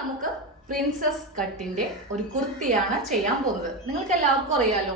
നമുക്ക് പ്രിൻസസ് കട്ടിന്റെ ഒരു കുർത്തിയാണ് ചെയ്യാൻ പോകുന്നത്. നിങ്ങൾക്ക് എല്ലാവർക്കും അറിയാലോ,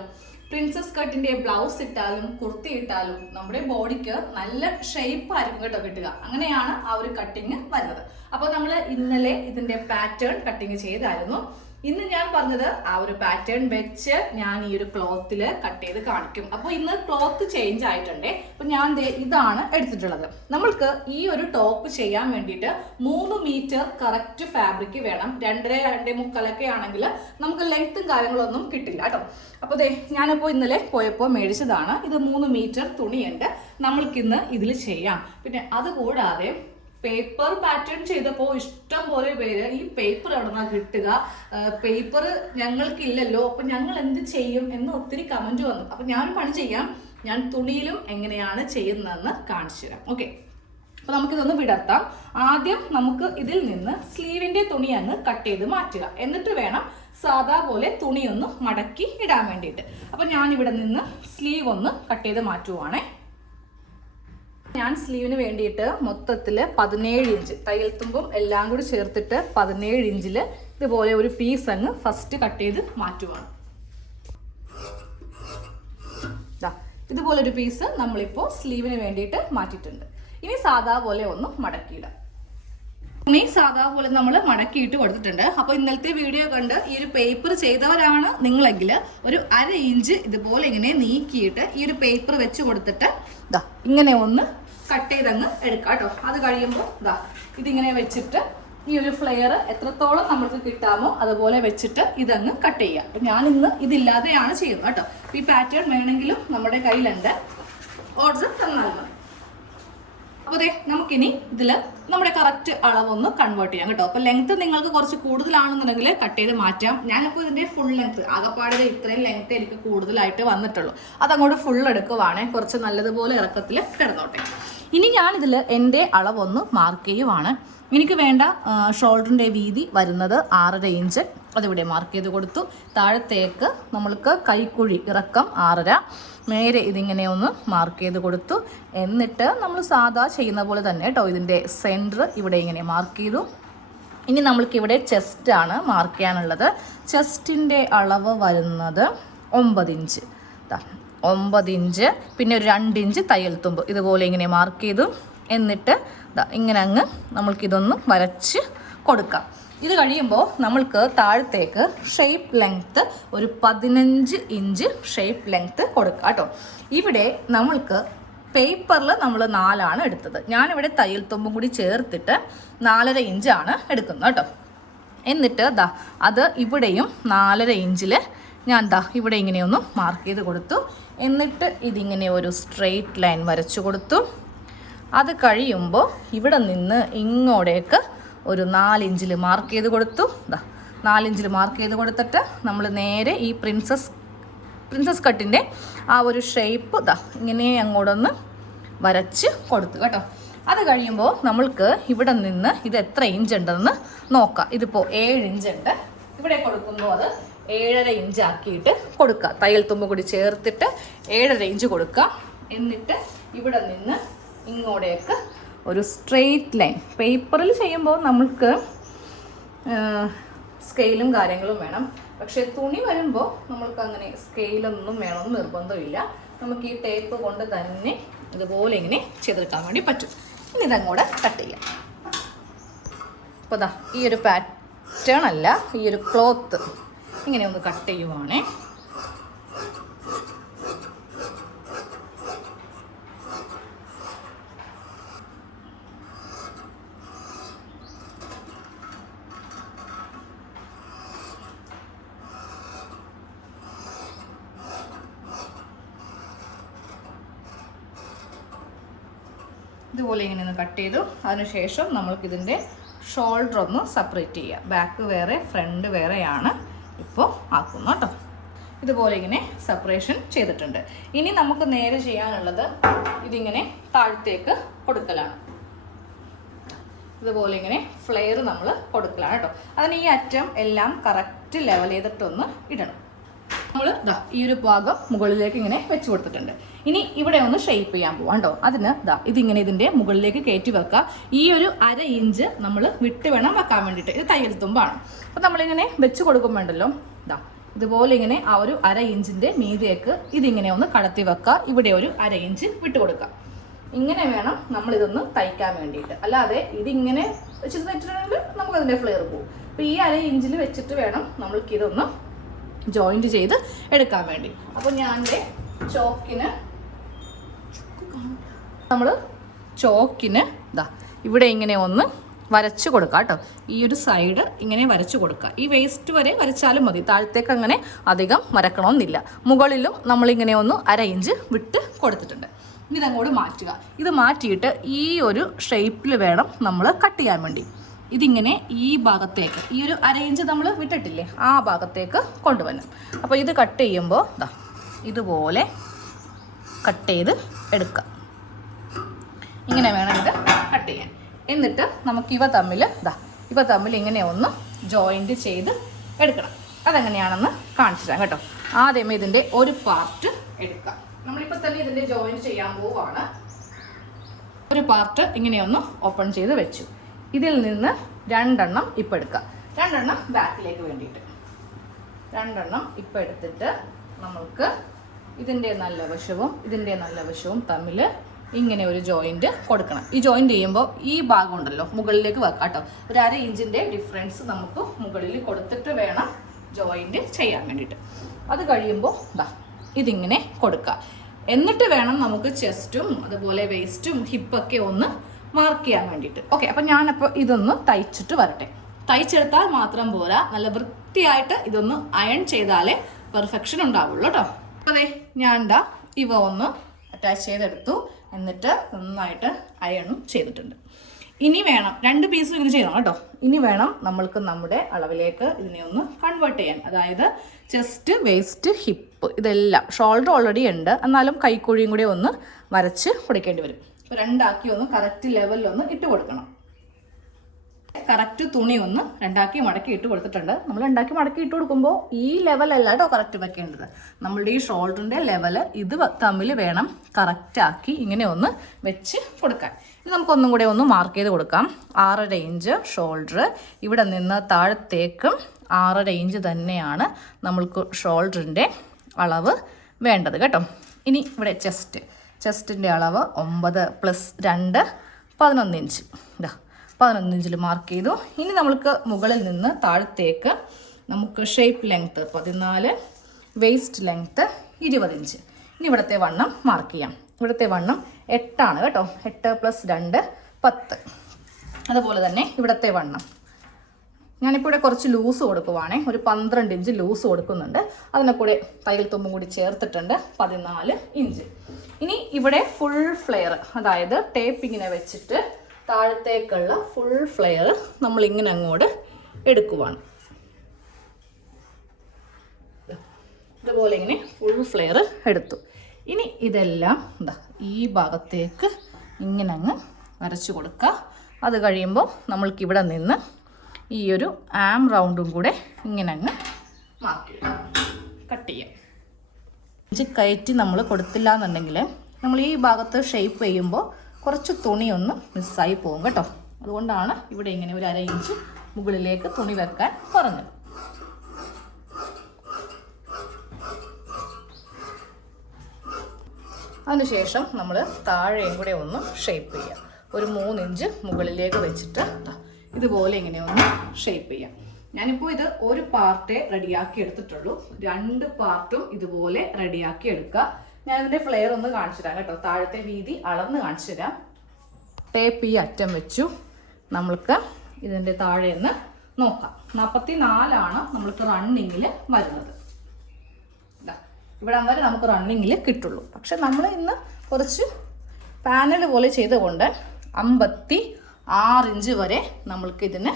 പ്രിൻസസ് കട്ടിന്റെ ബ്ലൗസ് ഇട്ടാലും കുർത്തി ഇട്ടാലും നമ്മുടെ ബോഡിക്ക് നല്ല ഷേപ്പ് ആയിരിക്കും കേട്ടോ കിട്ടുക. അങ്ങനെയാണ് ആ ഒരു കട്ടിങ് വരുന്നത്. അപ്പോൾ നമ്മൾ ഇന്നലെ ഇതിന്റെ പാറ്റേൺ കട്ടിങ് ചെയ്തായിരുന്നു. ഇന്ന് ഞാൻ പറഞ്ഞത് ആ ഒരു പാറ്റേൺ വെച്ച് ഞാൻ ഈ ഒരു ക്ലോത്തിൽ കട്ട് ചെയ്ത് കാണിക്കും. അപ്പോൾ ഇന്ന് ക്ലോത്ത് ചേഞ്ച് ആയിട്ടുണ്ടേ. അപ്പോൾ ഞാൻ ഇതാണ് എടുത്തിട്ടുള്ളത്. നമ്മൾക്ക് ഈ ഒരു ടോപ്പ് ചെയ്യാൻ വേണ്ടിയിട്ട് 3 മീറ്റർ കറക്റ്റ് ഫാബ്രിക് വേണം. 2.5 ആണെങ്കിൽ നമുക്ക് ലെങ്ത്തും കാര്യങ്ങളൊന്നും കിട്ടില്ല കേട്ടോ. അപ്പോൾ ഞാനിപ്പോൾ ഇന്നലെ പോയപ്പോൾ മേടിച്ചതാണ്. ഇത് 3 മീറ്റർ തുണിയുണ്ട്. നമ്മൾക്കിന്ന് ഇതിൽ ചെയ്യാം. പിന്നെ അതുകൂടാതെ പേപ്പർ പാറ്റേൺ ചെയ്തപ്പോൾ ഇഷ്ടം പോലെ പേര് ഈ പേപ്പർ എവിടെന്നാ കിട്ടുക, പേപ്പർ ഞങ്ങൾക്കില്ലല്ലോ, അപ്പം ഞങ്ങൾ എന്ത് ചെയ്യും എന്ന് ഒത്തിരി കമൻറ്റ് വന്നു. അപ്പം ഞാനൊരു പണി ചെയ്യാം, ഞാൻ തുണിയിലും എങ്ങനെയാണ് ചെയ്യുന്നതെന്ന് കാണിച്ചു തരാം. ഓക്കെ, അപ്പോൾ നമുക്കിതൊന്ന് വിടർത്താം. ആദ്യം നമുക്ക് ഇതിൽ നിന്ന് സ്ലീവിൻ്റെ തുണി അങ്ങ് കട്ട് ചെയ്ത് മാറ്റുക. എന്നിട്ട് വേണം സാധാ പോലെ തുണിയൊന്ന് മടക്കി ഇടാൻ വേണ്ടിയിട്ട്. അപ്പം ഞാനിവിടെ നിന്ന് സ്ലീവ് ഒന്ന് കട്ട് ചെയ്ത് മാറ്റുവാണേ. ഞാൻ സ്ലീവിന് വേണ്ടിയിട്ട് മൊത്തത്തിൽ 17 ഇഞ്ച് തയ്യൽ തുമ്പും എല്ലാം കൂടി ചേർത്തിട്ട് 17 ഇഞ്ചിൽ ഇതുപോലെ ഒരു പീസ് അങ്ങ് ഫസ്റ്റ് കട്ട് ചെയ്ത് മാറ്റുവാണ്. ഇതുപോലെ ഒരു പീസ് നമ്മളിപ്പോൾ സ്ലീവിന് വേണ്ടിയിട്ട് മാറ്റിയിട്ടുണ്ട്. ഇനി സാധാ പോലെ ഒന്ന് മടക്കിയിടാം. തുണി സാധാ പോലെ നമ്മൾ മടക്കിയിട്ട് കൊടുത്തിട്ടുണ്ട്. അപ്പോൾ ഇന്നലത്തെ വീഡിയോ കണ്ട് ഈ ഒരു പേപ്പർ ചെയ്തവരാണ് നിങ്ങളെങ്കിൽ ഒരു 1/2 ഇഞ്ച് ഇതുപോലെ ഇങ്ങനെ നീക്കിയിട്ട് ഈ ഒരു പേപ്പർ വെച്ച് കൊടുത്തിട്ട് ഇങ്ങനെ ഒന്ന് കട്ട് ചെയ്തങ്ങ് എടുക്കാം കേട്ടോ. അത് കഴിയുമ്പോൾ ഇതിങ്ങനെ വെച്ചിട്ട് ഈ ഒരു ഫ്ലെയർ എത്രത്തോളം നമ്മൾക്ക് കിട്ടാമോ അതുപോലെ വെച്ചിട്ട് ഇതങ്ങ് കട്ട് ചെയ്യാം. അപ്പം ഞാനിന്ന് ഇതില്ലാതെയാണ് ചെയ്യുന്നത് കേട്ടോ. ഈ പാറ്റേൺ വേണമെങ്കിലും നമ്മുടെ കയ്യിലുണ്ട്, ഓർഡർ തന്നാൽ മതി. അപ്പോൾ നമുക്കിനി ഇതിൽ നമ്മുടെ കറക്റ്റ് അളവൊന്ന് കൺവേർട്ട് ചെയ്യാം കേട്ടോ. അപ്പോൾ ലെങ്ത് നിങ്ങൾക്ക് കുറച്ച് കൂടുതലാണെന്നുണ്ടെങ്കിൽ കട്ട് ചെയ്ത് മാറ്റാം. ഞാനിപ്പോൾ ഇതിൻ്റെ ഫുൾ ലെങ്ത് ആകെപ്പാടെ ഇത്രയും ലെങ്ത് എനിക്ക് കൂടുതലായിട്ട് വന്നിട്ടുള്ളൂ. അതങ്ങോട്ട് ഫുൾ എടുക്കുവാണേ, കുറച്ച് നല്ലതുപോലെ ഇറക്കത്തിൽ കിടന്നോട്ടെ. ഇനി ഞാനിതിൽ എൻ്റെ അളവൊന്ന് മാർക്ക് ചെയ്യുവാണ്. എനിക്ക് വേണ്ട ഷോൾഡറിൻ്റെ വീതി വരുന്നത് 6.5 ഇഞ്ച്. അതിവിടെ മാർക്ക് ചെയ്ത് കൊടുത്തു. താഴത്തേക്ക് നമ്മൾക്ക് കൈക്കുഴി ഇറക്കം 6.5. നേരെ ഇതിങ്ങനെ ഒന്ന് മാർക്ക് ചെയ്ത് കൊടുത്തു. എന്നിട്ട് നമ്മൾ സാധാ ചെയ്യുന്ന പോലെ തന്നെ കേട്ടോ ഇതിൻ്റെ സെൻറ്റർ ഇവിടെ ഇങ്ങനെ മാർക്ക് ചെയ്തു. ഇനി നമ്മൾക്കിവിടെ ചെസ്റ്റാണ് മാർക്ക് ചെയ്യാനുള്ളത്. ചെസ്റ്റിൻ്റെ അളവ് വരുന്നത് 9 ഇഞ്ച്. 9 ഇഞ്ച്, പിന്നെ ഒരു 2 ഇഞ്ച് തയ്യൽ തുമ്പ് ഇതുപോലെ ഇങ്ങനെ മാർക്ക് ചെയ്തു. എന്നിട്ട് ഇങ്ങനെ അങ്ങ് നമ്മൾക്കിതൊന്ന് വരച്ച് കൊടുക്കാം. ഇത് കഴിയുമ്പോൾ നമ്മൾക്ക് താഴത്തേക്ക് ഷേപ്പ് ലെങ്ത്ത് ഒരു 15 ഇഞ്ച് ഷേപ്പ് ലെങ്ത്ത് കൊടുക്കാം കേട്ടോ. ഇവിടെ നമ്മൾക്ക് പേപ്പറിൽ നമ്മൾ 4 എടുത്തത്. ഞാനിവിടെ തയ്യൽ തുമ്പും കൂടി ചേർത്തിട്ട് 4.5 ഇഞ്ചാണ് എടുക്കുന്നത് കേട്ടോ. എന്നിട്ട് അത് ഇവിടെയും 4.5 ഇഞ്ചിൽ ഞാൻ ഇവിടെ ഇങ്ങനെയൊന്ന് മാർക്ക് ചെയ്ത് കൊടുത്തു. എന്നിട്ട് ഇതിങ്ങനെ ഒരു സ്ട്രെയിറ്റ് ലൈൻ വരച്ചു കൊടുത്തു. അത് കഴിയുമ്പോൾ ഇവിടെ നിന്ന് ഇങ്ങോട്ടേക്ക് ഒരു 4 ഇഞ്ചിൽ മാർക്ക് ചെയ്ത് കൊടുത്തു. 4 ഇഞ്ചിൽ മാർക്ക് ചെയ്ത് കൊടുത്തിട്ട് നമ്മൾ നേരെ ഈ പ്രിൻസസ് കട്ടിൻ്റെ ആ ഒരു ഷേപ്പ് ഇങ്ങനെ അങ്ങോട്ടൊന്ന് വരച്ച് കൊടുത്തു കേട്ടോ. അത് കഴിയുമ്പോൾ നമ്മൾക്ക് ഇവിടെ നിന്ന് ഇത് എത്ര ഇഞ്ച് ഉണ്ടെന്ന് നോക്കാം. ഇതിപ്പോൾ 7 ഇഞ്ച് ഉണ്ട്. ഇവിടെ കൊടുക്കുമ്പോൾ അത് 7.5 ഇഞ്ച് ആക്കിയിട്ട് കൊടുക്കുക. തയ്യൽ തുമ്പ് കൂടി ചേർത്തിട്ട് 7.5 ഇഞ്ച് കൊടുക്കുക. എന്നിട്ട് ഇവിടെ നിന്ന് ഇങ്ങോട്ടേക്ക് ഒരു സ്ട്രെയിറ്റ് ലൈൻ. പേപ്പറിൽ ചെയ്യുമ്പോൾ നമ്മൾക്ക് സ്കെയിലും കാര്യങ്ങളും വേണം. പക്ഷേ തുണി വരുമ്പോൾ നമ്മൾക്ക് അങ്ങനെ സ്കെയിലൊന്നും വേണമെന്ന് നിർബന്ധമില്ല. നമുക്ക് ഈ ടേപ്പ് കൊണ്ട് തന്നെ ഇതുപോലെ ഇങ്ങനെ ചെയ്തെടുക്കാൻ വേണ്ടി പറ്റും. ഇനി ഇതങ്ങോട്ട് കട്ട് ചെയ്യാം. അപ്പോൾ ഈ ഒരു പാറ്റേൺ അല്ല, ഈ ഒരു ക്ലോത്ത് ഇങ്ങനെ ഒന്ന് കട്ട് ചെയ്യുവാണേ. ഇതുപോലെ ഇങ്ങനെ ഒന്ന് കട്ട് ചെയ്തു. അതിനുശേഷം നമ്മൾക്കിതിൻ്റെ ഷോൾഡർ ഒന്ന് സെപ്പറേറ്റ് ചെയ്യുക. ബാക്ക് വേറെ ഫ്രണ്ട് വേറെയാണ് ഇപ്പോൾ ആക്കുന്നു കേട്ടോ. ഇതുപോലെ ഇങ്ങനെ സെപ്പറേഷൻ ചെയ്തിട്ടുണ്ട്. ഇനി നമുക്ക് നേരെ ചെയ്യാനുള്ളത് ഇതിങ്ങനെ താഴത്തേക്ക് കൊടുക്കലാണ്. ഇതുപോലെ ഇങ്ങനെ ഫ്ലെയർ നമ്മൾ കൊടുക്കലാണ് കേട്ടോ. അതിന് ഈ അറ്റം എല്ലാം കറക്റ്റ് ലെവൽ ചെയ്തിട്ടൊന്ന് ഇടണം. നമ്മൾ ഈ ഒരു ഭാഗം മുകളിലേക്ക് ഇങ്ങനെ വെച്ച് കൊടുത്തിട്ടുണ്ട്. ഇനി ഇവിടെ ഒന്ന് ഷേപ്പ് ചെയ്യാൻ പോവാം കേട്ടോ. അതിന് ഇതിങ്ങനെ ഇതിൻ്റെ മുകളിലേക്ക് കയറ്റി വെക്കുക. ഈ ഒരു 1/2 ഇഞ്ച് നമ്മൾ വിട്ട് വേണം വെക്കാൻ വേണ്ടിയിട്ട്. ഇത് തയ്യൽ തുമ്പാണ്. അപ്പോൾ നമ്മളിങ്ങനെ വെച്ച് കൊടുക്കുമ്പോണ്ടല്ലോ ഇതുപോലെ ഇങ്ങനെ ആ ഒരു 1/2 ഇഞ്ചിൻ്റെ മീതിയേക്ക് ഇതിങ്ങനെ ഒന്ന് കടത്തി വെക്കുക. ഇവിടെ ഒരു 1/2 ഇഞ്ച് വിട്ട് കൊടുക്കുക. ഇങ്ങനെ വേണം നമ്മളിതൊന്ന് തയ്ക്കാൻ വേണ്ടിയിട്ട്. അല്ലാതെ ഇതിങ്ങനെ വെച്ചിട്ട് വെച്ചിട്ടുണ്ടെങ്കിൽ നമുക്കതിൻ്റെ ഫ്ലെയർ പോകും. അപ്പോൾ ഈ 1/2 ഇഞ്ചിൽ വെച്ചിട്ട് വേണം നമ്മൾക്കിതൊന്ന് ജോയിൻറ്റ് ചെയ്ത് എടുക്കാൻ വേണ്ടി. അപ്പോൾ ഞാൻ ചോക്കിന് ഇവിടെ ഇങ്ങനെ ഒന്ന് വരച്ച് കൊടുക്കുക കേട്ടോ. ഈ ഒരു സൈഡ് ഇങ്ങനെ വരച്ച് കൊടുക്കുക. ഈ വേസ്റ്റ് വരെ വരച്ചാലും മതി, താഴത്തേക്ക് അങ്ങനെ അധികം വരക്കണമെന്നില്ല. മുകളിലും നമ്മളിങ്ങനെ ഒന്ന് 1/2 ഇഞ്ച് വിട്ട് കൊടുത്തിട്ടുണ്ട്. ഇനി ഇതങ്ങോട്ട് മാറ്റുക. ഇത് മാറ്റിയിട്ട് ഈ ഒരു ഷേപ്പിൽ വേണം നമ്മൾ കട്ട് ചെയ്യാൻ വേണ്ടി. ഇതിങ്ങനെ ഈ ഭാഗത്തേക്ക് ഈ ഒരു 1/2 ഇഞ്ച് നമ്മൾ വിട്ടിട്ടില്ലേ ആ ഭാഗത്തേക്ക് കൊണ്ടുവരണം. അപ്പോൾ ഇത് കട്ട് ചെയ്യുമ്പോൾ ഇതുപോലെ കട്ട് ചെയ്ത് എടുക്കുക. ഇങ്ങനെ വേണം ഇത് കട്ട് ചെയ്യാൻ. എന്നിട്ട് നമുക്ക് ഇവ തമ്മിൽ ഇങ്ങനെ ഒന്ന് ജോയിൻറ്റ് ചെയ്ത് എടുക്കണം. അതെങ്ങനെയാണെന്ന് കാണിച്ചു തരാം കേട്ടോ. ആദ്യമേ ഇതിൻ്റെ ഒരു പാർട്ട് എടുക്കുക. നമ്മളിപ്പോൾ തന്നെ ഇതിൻ്റെ ജോയിൻറ്റ് ചെയ്യാൻ പോവുകയാണ്. ഒരു പാർട്ട് ഇങ്ങനെയൊന്ന് ഓപ്പൺ ചെയ്ത് വെച്ചു. ഇതിൽ നിന്ന് 2 എണ്ണം ഇപ്പം എടുക്കുക. 2 എണ്ണം ബാക്കിലേക്ക് വേണ്ടിയിട്ട് 2 എണ്ണം ഇപ്പം എടുത്തിട്ട് നമുക്ക് ഇതിൻ്റെ നല്ല വശവും തമ്മിൽ ഇങ്ങനെ ഒരു ജോയിൻറ്റ് കൊടുക്കണം. ഈ ജോയിൻറ്റ് ചെയ്യുമ്പോൾ ഈ ഭാഗം ഉണ്ടല്ലോ മുകളിലേക്ക് വെക്കാം കേട്ടോ. ഒരു 1/2 ഇഞ്ചിൻ്റെ ഡിഫറൻസ് നമുക്ക് മുകളിൽ കൊടുത്തിട്ട് വേണം ജോയിൻറ്റ് ചെയ്യാൻ വേണ്ടിയിട്ട്. അത് കഴിയുമ്പോൾ ഇതിങ്ങനെ കൊടുക്കുക. എന്നിട്ട് വേണം നമുക്ക് ചെസ്റ്റും അതുപോലെ വേസ്റ്റും ഹിപ്പൊക്കെ ഒന്ന് മാർക്ക് ചെയ്യാൻ വേണ്ടിയിട്ട്. ഓക്കെ, അപ്പം ഞാനപ്പോൾ ഇതൊന്ന് തയ്ച്ചിട്ട് വരട്ടെ. തയ്ച്ചെടുത്താൽ മാത്രം പോരാ, നല്ല വൃത്തിയായിട്ട് ഇതൊന്ന് അയൺ ചെയ്താലേ പെർഫെക്ഷൻ ഉണ്ടാവുള്ളൂ കേട്ടോ. അതെ, ഞാൻ ഇവ ഒന്ന് അറ്റാച്ച് ചെയ്തെടുത്തു. എന്നിട്ട് നന്നായിട്ട് അയണും ചെയ്തിട്ടുണ്ട്. ഇനി വേണം 2 പീസും ഇത് ചെയ്യണം കേട്ടോ. ഇനി വേണം നമ്മൾക്ക് നമ്മുടെ അളവിലേക്ക് ഇതിനെ ഒന്ന് കൺവേർട്ട് ചെയ്യാൻ. അതായത് ചെസ്റ്റ്, വേസ്റ്റ്, ഹിപ്പ് ഇതെല്ലാം. ഷോൾഡർ ഓൾറെഡി ഉണ്ട്, എന്നാലും കൈക്കുഴിയും കൂടി ഒന്ന് വരച്ച് കൊടുക്കേണ്ടി വരും. 2 ആക്കി ഒന്ന് കറക്റ്റ് ലെവലിലൊന്ന് ഇട്ട് കൊടുക്കണം. കറക്റ്റ് തുണി ഒന്ന് 2 ആക്കി മടക്കി ഇട്ട് കൊടുത്തിട്ടുണ്ട്. നമ്മൾ 2 ആക്കി മടക്കി ഇട്ട് കൊടുക്കുമ്പോൾ ഈ ലെവലല്ല കേട്ടോ കറക്റ്റ് വെക്കേണ്ടത്. നമ്മളുടെ ഈ ഷോൾഡറിൻ്റെ ലെവൽ ഇത് തമ്മിൽ വേണം കറക്റ്റാക്കി ഇങ്ങനെ ഒന്ന് വെച്ച് കൊടുക്കാൻ. ഇത് നമുക്കൊന്നും കൂടെ ഒന്ന് മാർക്ക് ചെയ്ത് കൊടുക്കാം. 6.5 ഇഞ്ച് ഷോൾഡർ. ഇവിടെ നിന്ന് താഴത്തേക്കും 6.5 ഇഞ്ച് തന്നെയാണ് നമ്മൾക്ക് ഷോൾഡറിൻ്റെ അളവ് വേണ്ടത് കേട്ടോ. ഇനി ഇവിടെ ചെസ്റ്റിൻ്റെ അളവ് 9 + 2 11 ഇഞ്ച്. 11 ഇഞ്ചിൽ മാർക്ക് ചെയ്തു. ഇനി നമ്മൾക്ക് മുകളിൽ നിന്ന് താഴത്തേക്ക് നമുക്ക് shape length 14, waste length 20 inch. ഇനി ഇവിടുത്തെ വണ്ണം മാർക്ക് ചെയ്യാം. ഇവിടുത്തെ വണ്ണം 8 ആണ് കേട്ടോ. 8 + 2 10. അതുപോലെ തന്നെ ഇവിടുത്തെ വണ്ണം ഞാനിപ്പോൾ ഇവിടെ കുറച്ച് ലൂസ് കൊടുക്കുവാണേ. ഒരു 12 ഇഞ്ച് ലൂസ് കൊടുക്കുന്നുണ്ട്. അതിനെ കൂടെ തയ്യൽ തുമ്പും കൂടി ചേർത്തിട്ടുണ്ട്. 14 ഇഞ്ച്. ഇനി ഇവിടെ ഫുൾ ഫ്ലെയർ, അതായത് ടേപ്പ് ഇങ്ങനെ വെച്ചിട്ട് താഴത്തേക്കുള്ള ഫുൾ ഫ്ലെയർ നമ്മളിങ്ങനെ അങ്ങോട്ട് എടുക്കുവാണ്. ഇതുപോലെ ഇങ്ങനെ ഫുൾ ഫ്ലെയർ എടുത്തു. ഇനി ഇതെല്ലാം ഈ ഭാഗത്തേക്ക് ഇങ്ങനെ അങ്ങ് വരച്ചു കൊടുക്കുക. അത് കഴിയുമ്പോൾ നമ്മൾക്കിവിടെ നിന്ന് ഈ ഒരു ആം റൗണ്ടും കൂടെ ഇങ്ങനെ അങ്ങ് മാർക്ക് ചെയ്യാം, കട്ട് ചെയ്യാം. ഇഞ്ച് കയറ്റി നമ്മൾ കൊടുത്തില്ല എന്നുണ്ടെങ്കിൽ നമ്മൾ ഈ ഭാഗത്ത് ഷേപ്പ് ചെയ്യുമ്പോൾ കുറച്ച് തുണിയൊന്ന് മിസ്സായി പോകും കേട്ടോ. അതുകൊണ്ടാണ് ഇവിടെ ഇങ്ങനെ ഒരു 1/2 ഇഞ്ച് മുകളിലേക്ക് തുണി വെക്കാൻ പറഞ്ഞത്. അതിനുശേഷം നമ്മൾ താഴെയും കൂടെ ഒന്ന് ഷേപ്പ് ചെയ്യുക. ഒരു 3 ഇഞ്ച് മുകളിലേക്ക് വെച്ചിട്ട് ഇതുപോലെ ഇങ്ങനെ ഒന്ന് ഷേപ്പ് ചെയ്യാം. ഞാനിപ്പോൾ ഇത് ഒരു പാർട്ടേ റെഡിയാക്കി എടുത്തിട്ടുള്ളൂ. 2 പാർട്ടും ഇതുപോലെ റെഡിയാക്കി എടുക്കുക. ഞാനിതിൻ്റെ ഫ്ലെയർ ഒന്ന് കാണിച്ചു തരാം കേട്ടോ. താഴത്തെ വീതി അളന്ന് കാണിച്ചു തരാം. ടേപ്പ് ഈ അറ്റം വെച്ചു. നമ്മൾക്ക് ഇതിൻ്റെ താഴെ നിന്ന് നോക്കാം. 44 നമ്മൾക്ക് റണ്ണിങ്ങിൽ വരുന്നത്. ഇവിടെ വരെ നമുക്ക് റണ്ണിങ്ങിൽ കിട്ടുള്ളൂ. പക്ഷെ നമ്മൾ ഇന്ന് കുറച്ച് പാനൽ പോലെ ചെയ്തുകൊണ്ട് 56 ഇഞ്ച് വരെ നമ്മൾക്ക് ഇതിന്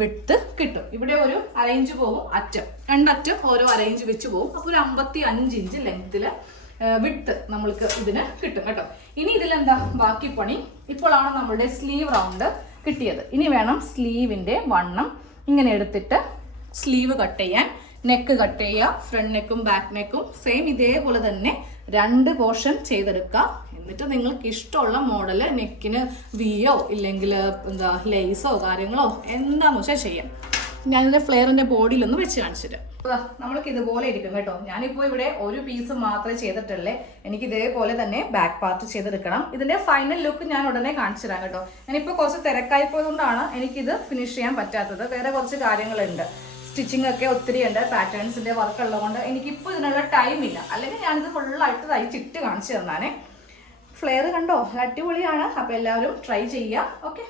വിട്ട് കിട്ടും. ഇവിടെ ഒരു 1/2 ഇഞ്ച് പോകും അറ്റം, 2 അറ്റം ഓരോ 1/2 ഇഞ്ച് വെച്ച് പോകും. അപ്പോൾ ഒരു 55 ഇഞ്ച് ലെങ്ത്തിൽ വിട്ട് നമ്മൾക്ക് ഇതിന് കിട്ടും കേട്ടോ. ഇനി ഇതിലെന്താ ബാക്കി പണി? ഇപ്പോഴാണ് നമ്മളുടെ സ്ലീവ് റൗണ്ട് കിട്ടിയത്. ഇനി വേണം സ്ലീവിൻ്റെ വണ്ണം ഇങ്ങനെ എടുത്തിട്ട് സ്ലീവ് കട്ട് ചെയ്യാൻ. നെക്ക് കട്ട് ചെയ്യുക, ഫ്രണ്ട് നെക്കും ബാക്ക് നെക്കും സെയിം ഇതേപോലെ തന്നെ 2 പോർഷൻ ചെയ്തെടുക്കുക. എന്നിട്ട് നിങ്ങൾക്ക് ഇഷ്ടമുള്ള മോഡല് നെക്കിന് വിയോ ഇല്ലെങ്കിൽ എന്താ ലേസോ കാര്യങ്ങളോ എന്താണെന്ന് വെച്ചാൽ ചെയ്യാം. ഞാനിതിൻ്റെ ഫ്ലെയറിൻ്റെ ബോഡിയിലൊന്ന് വെച്ച് കാണിച്ചിട്ട് നമ്മൾക്ക് ഇതുപോലെ ഇരിക്കും കേട്ടോ. ഞാനിപ്പോൾ ഇവിടെ ഒരു പീസ് മാത്രമേ ചെയ്തിട്ടുള്ളേ. എനിക്ക് ഇതേപോലെ തന്നെ ബാക്ക് പാർട്ട് ചെയ്തെടുക്കണം. ഇതിൻ്റെ ഫൈനൽ ലുക്ക് ഞാൻ ഉടനെ കാണിച്ചു തരാം കേട്ടോ. ഞാനിപ്പോൾ കുറച്ച് തിരക്കായി പോയതുകൊണ്ടാണ് എനിക്കിത് ഫിനിഷ് ചെയ്യാൻ പറ്റാത്തത്. വേറെ കുറച്ച് കാര്യങ്ങളുണ്ട്, സ്റ്റിച്ചിങ് ഒക്കെ ഒത്തിരി ഉണ്ട്, പാറ്റേൺസിൻ്റെ വർക്ക് ഉള്ളതുകൊണ്ട് എനിക്കിപ്പോൾ ഇതിനുള്ള ടൈമില്ല. അല്ലെങ്കിൽ ഞാനിത് ഫുള്ളായിട്ട് തയ്ച്ചിട്ട് കാണിച്ചു തന്നാനേ. ഫ്ലെയർ കണ്ടോ, അടിപൊളിയാണ്. അപ്പോൾ എല്ലാവരും ട്രൈ ചെയ്യുക. ഓക്കെ.